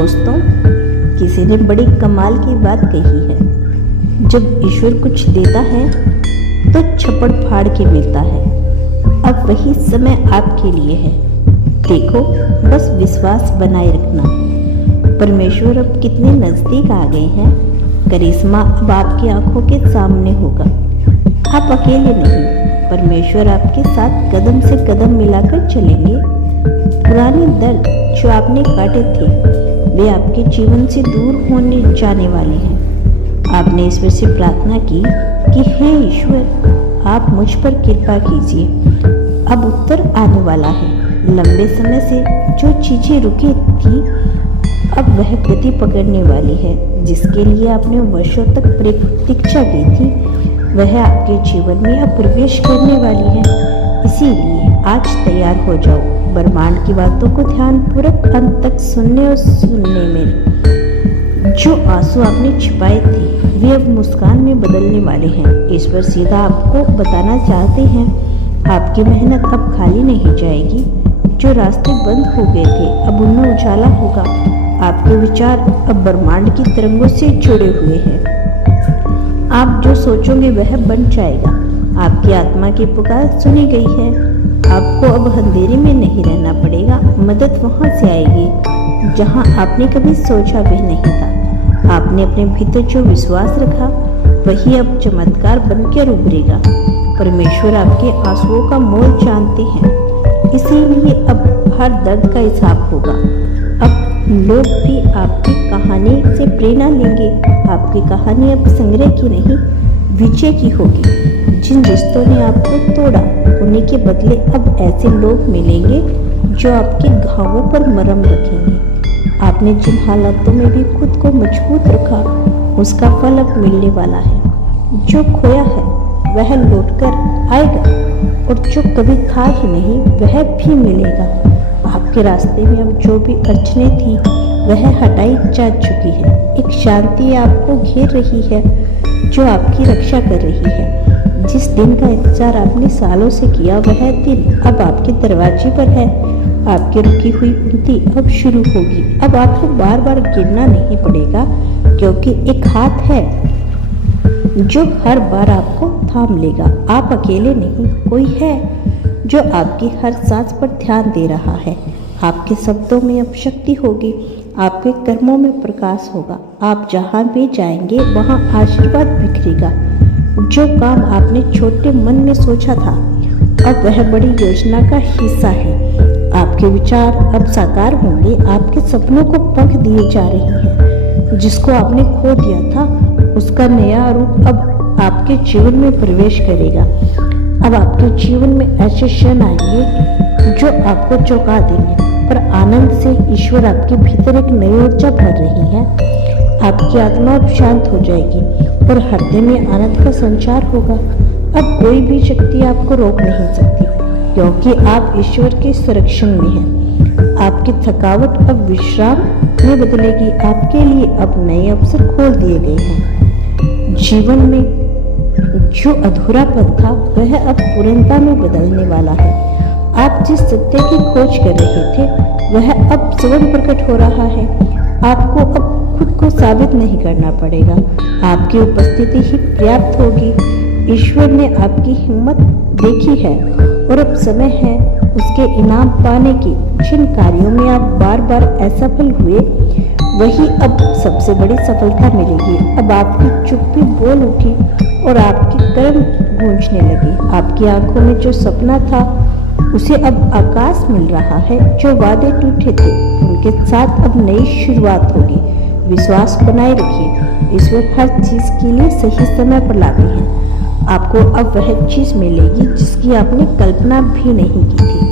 दोस्तों, किसी ने बड़ी कमाल की बात कही है। जब ईश्वर कुछ देता है तो छप्पड़ फाड़ के मिलता है। अब वही समय आपके लिए है। देखो, बस विश्वास बनाए रखना। परमेश्वर अब कितने नजदीक आ गए हैं। करिश्मा अब आपकी आंखों के सामने होगा। आप अकेले नहीं, परमेश्वर आपके साथ कदम से कदम मिलाकर चलेंगे। पुराने दर्द जो आपने काटे थे वे आपके जीवन से दूर होने जाने वाले हैं। आपने ईश्वर से प्रार्थना की कि हे ईश्वर, आप मुझ पर कृपा कीजिए। अब उत्तर आने वाला है। लंबे समय से जो चीजें रुकी थी अब वह गति पकड़ने वाली है। जिसके लिए आपने वर्षों तक प्रतीक्षा की थी वह आपके जीवन में अब प्रवेश करने वाली है। इसीलिए आज तैयार हो जाओ। ब्रह्मांड की बातों को ध्यानपूर्वक अंत तक सुनने और सुनने में जो आंसू आपने छिपाए थे वे अब मुस्कान में बदलने वाले हैं। ईश्वर सीधा आपको बताना चाहते हैं, आपकी मेहनत अब खाली नहीं जाएगी। जो रास्ते बंद हो गए थे अब उनमें उजाला होगा। आपके विचार अब ब्रह्मांड की तरंगों से जुड़े हुए हैं। आप जो सोचोगे वह बन जाएगा। आपकी आत्मा की पुकार सुनी गई है। आपको अब अंधेरे में नहीं रहना पड़ेगा। मदद वहां से आएगी जहां आपने कभी सोचा भी नहीं था। आपने अपने भीतर जो विश्वास रखा वही अब चमत्कार बनकर उभरेगा। परमेश्वर आपके आंसुओं का मोल जानते हैं, इसीलिए अब हर दर्द का हिसाब होगा। अब लोग भी आपकी कहानी से प्रेरणा लेंगे। आपकी कहानी अब संग्रह की नहीं, विजय की होगी। जिन रिश्तों ने आपको तोड़ा उन्हीं के बदले अब ऐसे लोग मिलेंगे जो आपके घावों पर मरहम रखेंगे। आपने जिन हालातों में भी खुद को मजबूत रखा उसका फल अब मिलने वाला है। जो खोया है वह लौटकर आएगा और जो कभी था ही नहीं वह भी मिलेगा। आपके रास्ते में अब जो भी अड़चनें थी वह हटाई जा चुकी है। एक शांति आपको घेर रही है जो आपकी रक्षा कर रही है। जिस दिन का इंतजार आपने सालों से किया वह दिन अब आपके दरवाजे पर है। आपकी रुकी हुई उन्नति अब शुरू होगी। अब आपको बार बार गिरना नहीं पड़ेगा क्योंकि एक हाथ है जो हर बार आपको थाम लेगा। आप अकेले नहीं, कोई है जो आपकी हर सांस पर ध्यान दे रहा है। आपके शब्दों में अब शक्ति होगी, आपके कर्मों में प्रकाश होगा। आप जहाँ भी जाएंगे वहाँ आशीर्वाद बिखरेगा। जो काम आपने छोटे मन में सोचा था अब वह बड़ी योजना का हिस्सा है। आपके विचार अब साकार होंगे। आपके सपनों को पंख दिए जा रहे हैं। जिसको आपने खो दिया था उसका नया रूप अब आपके जीवन में प्रवेश करेगा। अब आपके जीवन में ऐसे क्षण आएंगे जो आपको चौंका देंगे, पर आनंद से ईश्वर आपके भीतर एक नई ऊर्जा भर रही है। आपकी आत्मा अब शांत हो जाएगी और हृदय में आनंद का संचार होगा। अब कोई भी शक्ति आपको रोक नहीं सकती क्योंकि आप ईश्वर के संरक्षण में हैं। आपकी थकावट अब विश्राम में बदलेगी। आपके लिए अब नए अवसर खोल दिए गए हैं। जीवन में जो अधूरापन था वह अब पूर्णता में बदलने वाला है। आप जिस सत्य की खोज कर रहे थे वह अब स्वयं प्रकट हो रहा है। आपको अब खुद को साबित नहीं करना पड़ेगा। आपकी उपस्थिति ही पर्याप्त होगी। ईश्वर ने आपकी हिम्मत देखी है और अब समय है उसके इनाम पाने की। जिन कार्यों में आप बार बार असफल हुए वही अब सबसे बड़ी सफलता मिलेगी। अब आपकी चुप्पी बोल उठी और आपके कर्म गूंजने लगे। आपकी आंखों में जो सपना था उसे अब आकाश मिल रहा है। जो वादे टूटे थे उनके साथ अब नई शुरुआत होगी। विश्वास बनाए रखिए। ईश्वर हर चीज के लिए सही समय पर लाते हैं। आपको अब वह चीज मिलेगी जिसकी आपने कल्पना भी नहीं की थी।